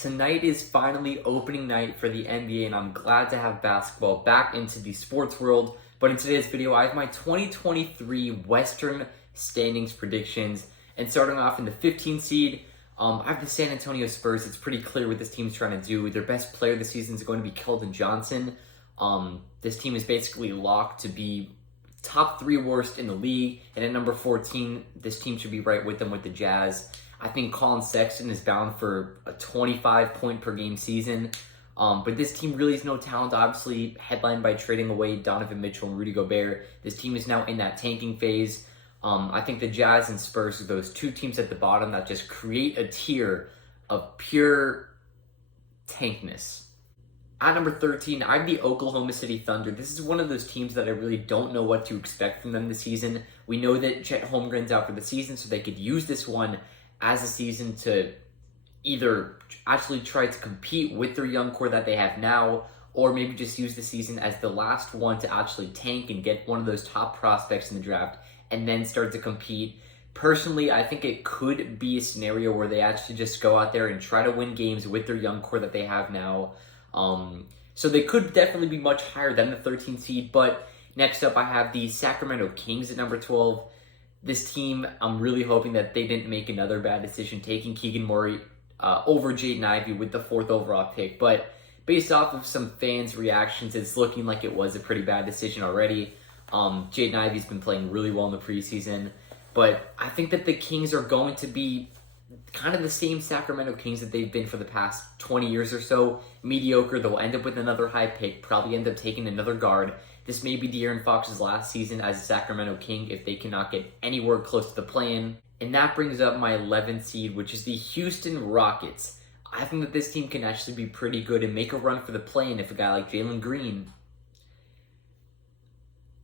Tonight is finally opening night for the NBA, and I'm glad to have basketball back into the sports world. But in today's video, I have my 2023 Western standings predictions. And starting off in the 15th seed, I have the San Antonio Spurs. It's pretty clear what this team's trying to do. Their best player this season is going to be Keldon Johnson. This team is basically locked to be top 3 worst in the league. And at number 14, this team should be right with them with the Jazz. I think Colin Sexton is bound for a 25-point per game season. But this team really has no talent, obviously, headlined by trading away Donovan Mitchell and Rudy Gobert. This team is now in that tanking phase. I think the Jazz and Spurs are those two teams at the bottom that just create a tier of pure tankness. At number 13, I have the Oklahoma City Thunder. This is one of those teams that I really don't know what to expect from them this season. We know that Chet Holmgren's out for the season, so they could use this one as a season to either actually try to compete with their young core that they have now, or maybe just use the season as the last one to actually tank and get one of those top prospects in the draft and then start to compete. Personally, I think it could be a scenario where they actually just go out there and try to win games with their young core that they have now. So they could definitely be much higher than the 13th seed, but next up I have the Sacramento Kings at number 12. This team, I'm really hoping that they didn't make another bad decision taking Keegan Murray over Jaden Ivey with the 4th overall pick. But based off of some fans' reactions, it's looking like it was a pretty bad decision already. Jaden Ivey's been playing really well in the preseason. But I think that the Kings are going to be kind of the same Sacramento Kings that they've been for the past 20 years or so. Mediocre. They'll end up with another high pick, probably end up taking another guard. This may be De'Aaron Fox's last season as a Sacramento King if they cannot get anywhere close to the play-in. And that brings up my 11th seed, which is the Houston Rockets. I think that this team can actually be pretty good and make a run for the play-in if a guy like Jalen Green.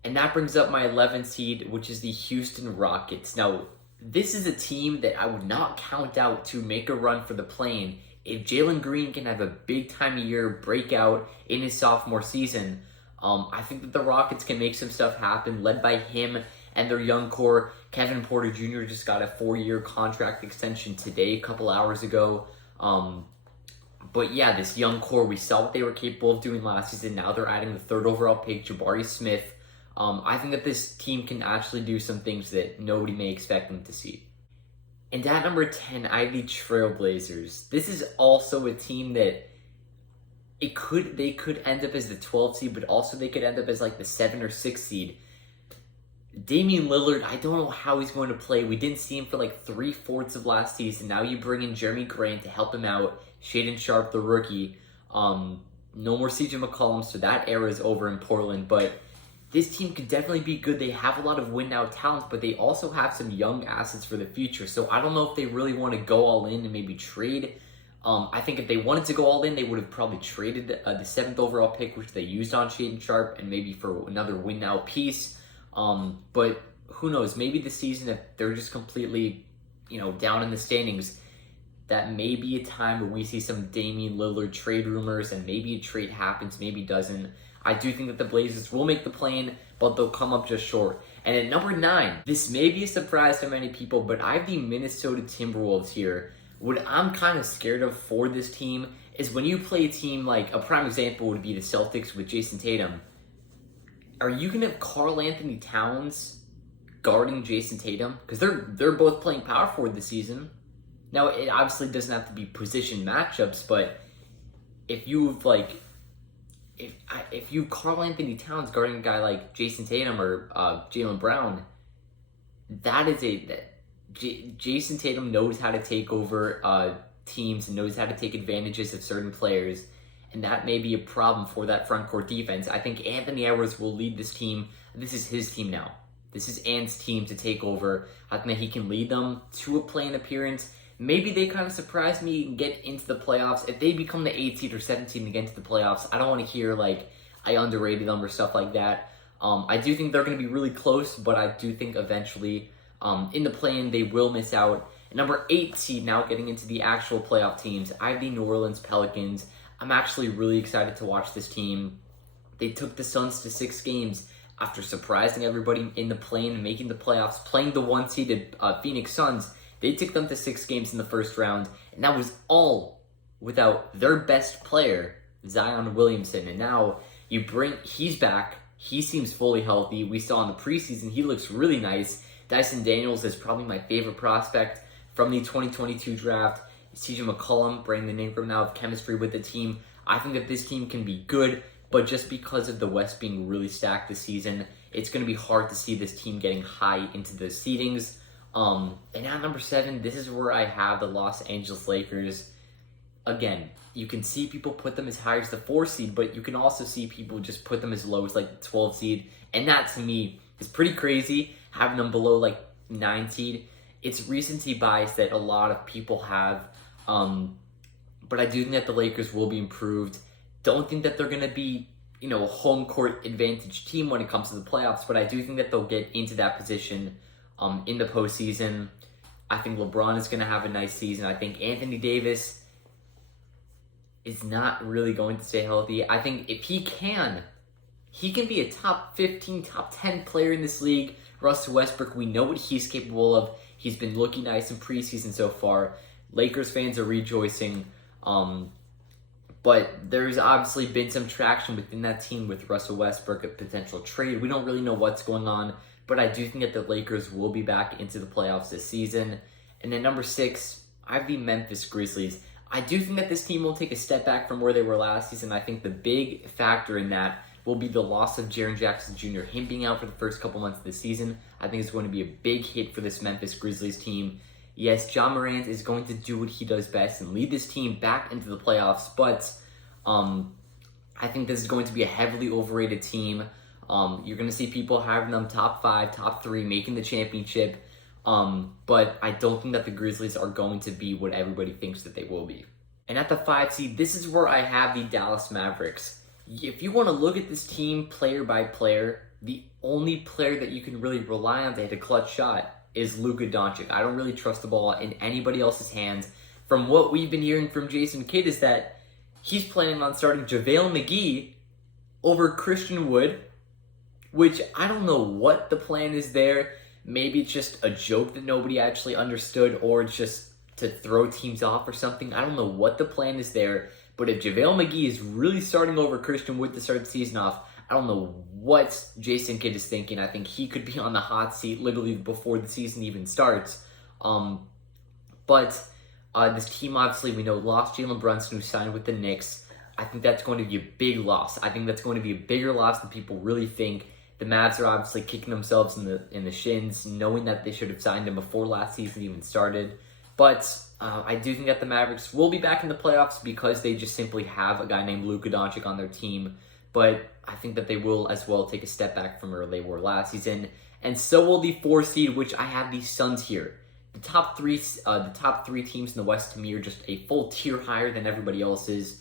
And that brings up my 11th seed, which is the Houston Rockets. Now, this is a team that I would not count out to make a run for the play-in. If Jalen Green can have a big-time year breakout in his sophomore season, I think that the Rockets can make some stuff happen, led by him and their young core. Kevin Porter Jr. just got a 4-year contract extension today, a couple hours ago. But yeah, this young core, we saw what they were capable of doing last season. Now they're adding the 3rd overall pick, Jabari Smith. I think that this team can actually do some things that nobody may expect them to see. And at number 10, I have the Trailblazers. This is also a team that they could end up as the 12th seed, but also they could end up as like the 7th or 6th seed. Damian Lillard, I don't know how he's going to play. We didn't see him for like 3/4 of last season. Now you bring in Jeremy Grant to help him out. Shaedon Sharpe, the rookie. No more CJ McCollum, so that era is over in Portland. But this team could definitely be good. They have a lot of win-now talent, but they also have some young assets for the future. So I don't know if they really want to go all in and maybe trade. I think if they wanted to go all in, they would have probably traded the 7th overall pick, which they used on Shaedon Sharpe, and maybe for another win-now piece. But who knows? Maybe this season, if they're just completely, down in the standings, that may be a time where we see some Damian Lillard trade rumors, and maybe a trade happens, maybe doesn't. I do think that the Blazers will make the play-in, but they'll come up just short. And at number 9, this may be a surprise to many people, but I have the Minnesota Timberwolves here. What I'm kind of scared of for this team is when you play a team like, a prime example would be the Celtics with Jason Tatum. Are you going to have Karl Anthony Towns guarding Jason Tatum? Because they're both playing power forward this season. Now, it obviously doesn't have to be position matchups, but if you Karl Anthony Towns guarding a guy like Jason Tatum or Jaylen Brown, Jason Tatum knows how to take over teams and knows how to take advantages of certain players, and that may be a problem for that front court defense. I think Anthony Edwards will lead this team. This is his team now. This is Ant's team to take over. I think that he can lead them to a play-in appearance. Maybe they kind of surprise me and get into the playoffs. If they become the 8th seed or 7th seed and get into the playoffs, I don't want to hear like I underrated them or stuff like that. I do think they're going to be really close, but I do think eventually in the play-in they will miss out. Number 8 seed, now getting into the actual playoff teams, I have the New Orleans Pelicans. I'm actually really excited to watch this team. They took the Suns to 6 games after surprising everybody in the play-in and making the playoffs, playing the 1-seeded Phoenix Suns. They took them to 6 games in the first round, and that was all without their best player, Zion Williamson. And now he's back. He seems fully healthy. We saw in the preseason, he looks really nice. Dyson Daniels is probably my favorite prospect from the 2022 draft. CJ McCollum, Brandon Ingram now have chemistry with the team. I think that this team can be good, but just because of the West being really stacked this season, it's going to be hard to see this team getting high into the seedings. And at number 7, this is where I have the Los Angeles Lakers. Again, you can see people put them as high as the 4 seed, but you can also see people just put them as low as like the 12 seed. And that to me is pretty crazy, having them below like 9 seed. It's recency bias that a lot of people have. But I do think that the Lakers will be improved. Don't think that they're going to be, a home court advantage team when it comes to the playoffs, but I do think that they'll get into that position in the postseason. I think LeBron is going to have a nice season. I think Anthony Davis is not really going to stay healthy. I think if he can be a top 15, top 10 player in this league. Russell Westbrook, we know what he's capable of. He's been looking nice in preseason so far. Lakers fans are rejoicing. But there's obviously been some traction within that team with Russell Westbrook, a potential trade. We don't really know what's going on, but I do think that the Lakers will be back into the playoffs this season. And then number 6, I have the Memphis Grizzlies. I do think that this team will take a step back from where they were last season. I think the big factor in that will be the loss of Jaren Jackson Jr., him being out for the first couple months of the season. I think it's going to be a big hit for this Memphis Grizzlies team. Yes, Ja Morant is going to do what he does best and lead this team back into the playoffs, but I think this is going to be a heavily overrated team. You're going to see people having them top 5, top 3, making the championship, but I don't think that the Grizzlies are going to be what everybody thinks that they will be. And at the 5 seed, this is where I have the Dallas Mavericks. If you want to look at this team player by player, the only player that you can really rely on to hit a clutch shot is Luka Doncic. I don't really trust the ball in anybody else's hands. From what we've been hearing from Jason Kidd is that he's planning on starting JaVale McGee over Christian Wood, which I don't know what the plan is there. Maybe it's just a joke that nobody actually understood, or it's just to throw teams off or something. I don't know what the plan is there, but if JaVale McGee is really starting over Christian Wood to start the season off, I don't know what Jason Kidd is thinking. I think he could be on the hot seat literally before the season even starts. But this team, obviously, we know lost Jalen Brunson, who signed with the Knicks. I think that's going to be a big loss. I think that's going to be a bigger loss than people really think. The Mavs are obviously kicking themselves in the shins, knowing that they should have signed him before last season even started. But I do think that the Mavericks will be back in the playoffs because they just simply have a guy named Luka Doncic on their team. But I think that they will as well take a step back from where they were last season. And so will the 4 seed, which I have the Suns here. The top three teams in the West to me are just a full tier higher than everybody else's.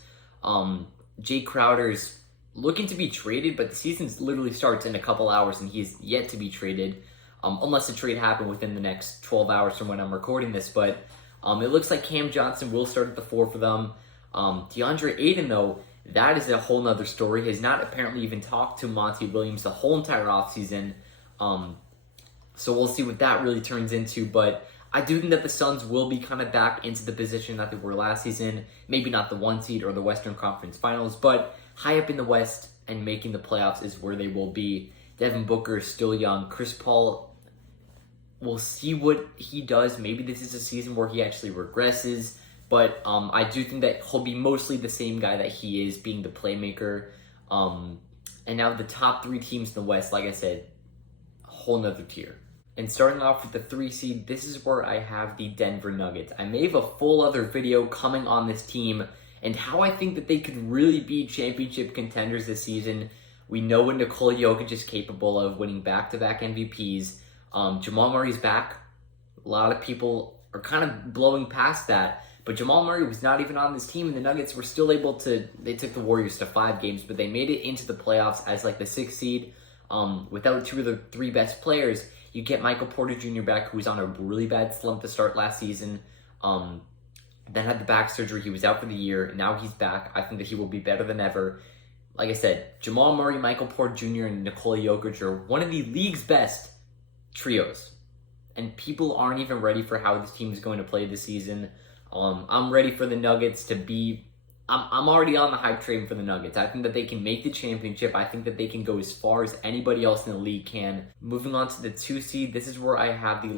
Jay Crowder's looking to be traded, but the season literally starts in a couple hours and he's yet to be traded. Unless the trade happened within the next 12 hours from when I'm recording this. But it looks like Cam Johnson will start at the 4 for them. DeAndre Ayton, though, that is a whole nother story. He has not apparently even talked to Monty Williams the whole entire offseason. So we'll see what that really turns into. But I do think that the Suns will be kind of back into the position that they were last season. Maybe not the 1 seed or the Western Conference Finals, but high up in the West and making the playoffs is where they will be. Devin Booker is still young. Chris Paul, we'll see what he does. Maybe this is a season where he actually regresses. But I do think that he'll be mostly the same guy that he is, being the playmaker. And now the top 3 teams in the West, like I said, a whole nother tier. And starting off with the 3 seed, this is where I have the Denver Nuggets. I may have a full other video coming on this team and how I think that they could really be championship contenders this season. We know what Nikola Jokic is capable of, winning back-to-back MVPs. Jamal Murray's back. A lot of people are kind of blowing past that. But Jamal Murray was not even on this team, and the Nuggets were still able to, they took the Warriors to 5 games, but they made it into the playoffs as like the 6th seed. Without 2 of the 3 best players, you get Michael Porter Jr. back, who was on a really bad slump to start last season. Then had the back surgery. He was out for the year. Now he's back. I think that he will be better than ever. Like I said, Jamal Murray, Michael Porter Jr., and Nikola Jokic are one of the league's best trios. And people aren't even ready for how this team is going to play this season. I'm ready for the Nuggets to be. I'm already on the hype train for the Nuggets. I think that they can make the championship. I think that they can go as far as anybody else in the league can. Moving on to the 2 seed, this is where I have the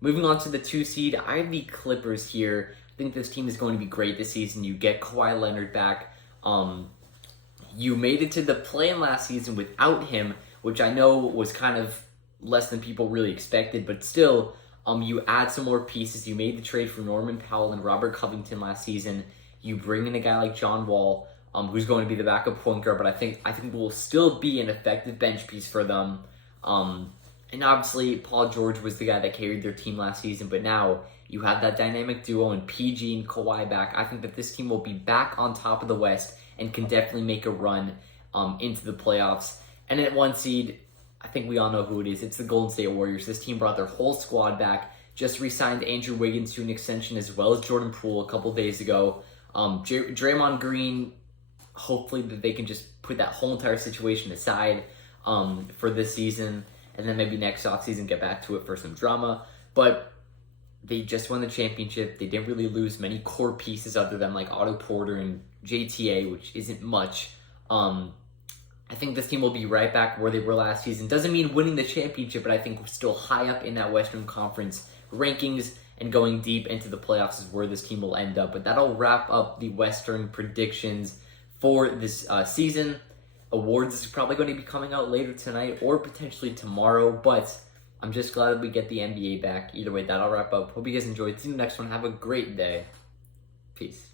Moving on to the 2 seed, I have the Clippers here. I think this team is going to be great this season. You get Kawhi Leonard back. You made it to the play-in last season without him, which I know was kind of less than people really expected, but still, you add some more pieces. You made the trade for Norman Powell and Robert Covington last season. You bring in a guy like John Wall, who's going to be the backup point guard, but I think will still be an effective bench piece for them. And obviously, Paul George was the guy that carried their team last season, but now you have that dynamic duo in PG and Kawhi back. I think that this team will be back on top of the West and can definitely make a run into the playoffs. And at 1 seed, I think we all know who it is. It's the Golden State Warriors. This team brought their whole squad back. Just re-signed Andrew Wiggins to an extension as well as Jordan Poole a couple days ago. Draymond Green, hopefully that they can just put that whole entire situation aside for this season. And then maybe next offseason get back to it for some drama. But they just won the championship. They didn't really lose many core pieces other than like Otto Porter and JTA, which isn't much. I think this team will be right back where they were last season. Doesn't mean winning the championship, but I think we're still high up in that Western Conference rankings, and going deep into the playoffs is where this team will end up. But that'll wrap up the Western predictions for this season. Awards is probably going to be coming out later tonight or potentially tomorrow, but I'm just glad that we get the NBA back. Either way, that'll wrap up. Hope you guys enjoyed. See you in the next one. Have a great day. Peace.